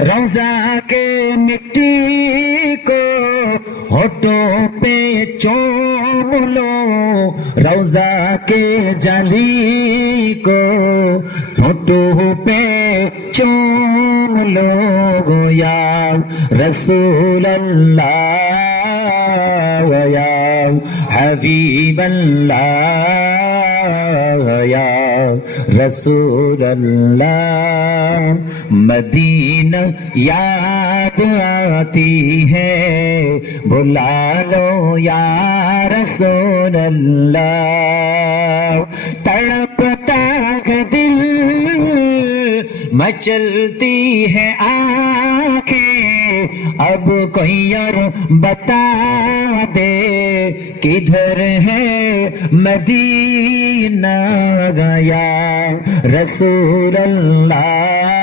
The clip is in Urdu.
روضہ کے مٹی کو ہونٹوں پہ چوم لو، روضہ کے جالی کو ہونٹوں پہ چوم لو، یا رسول اللہ یا حبیب اللہ یا رسول اللہ۔ مدینہ یاد آتی ہے، بلا لو یا رسول اللہ۔ تڑپتا ہے دل، مچلتی ہے آنکھیں، اب کوئی اور بتا دے کدھر ہے مدینہ، یا رسول اللہ۔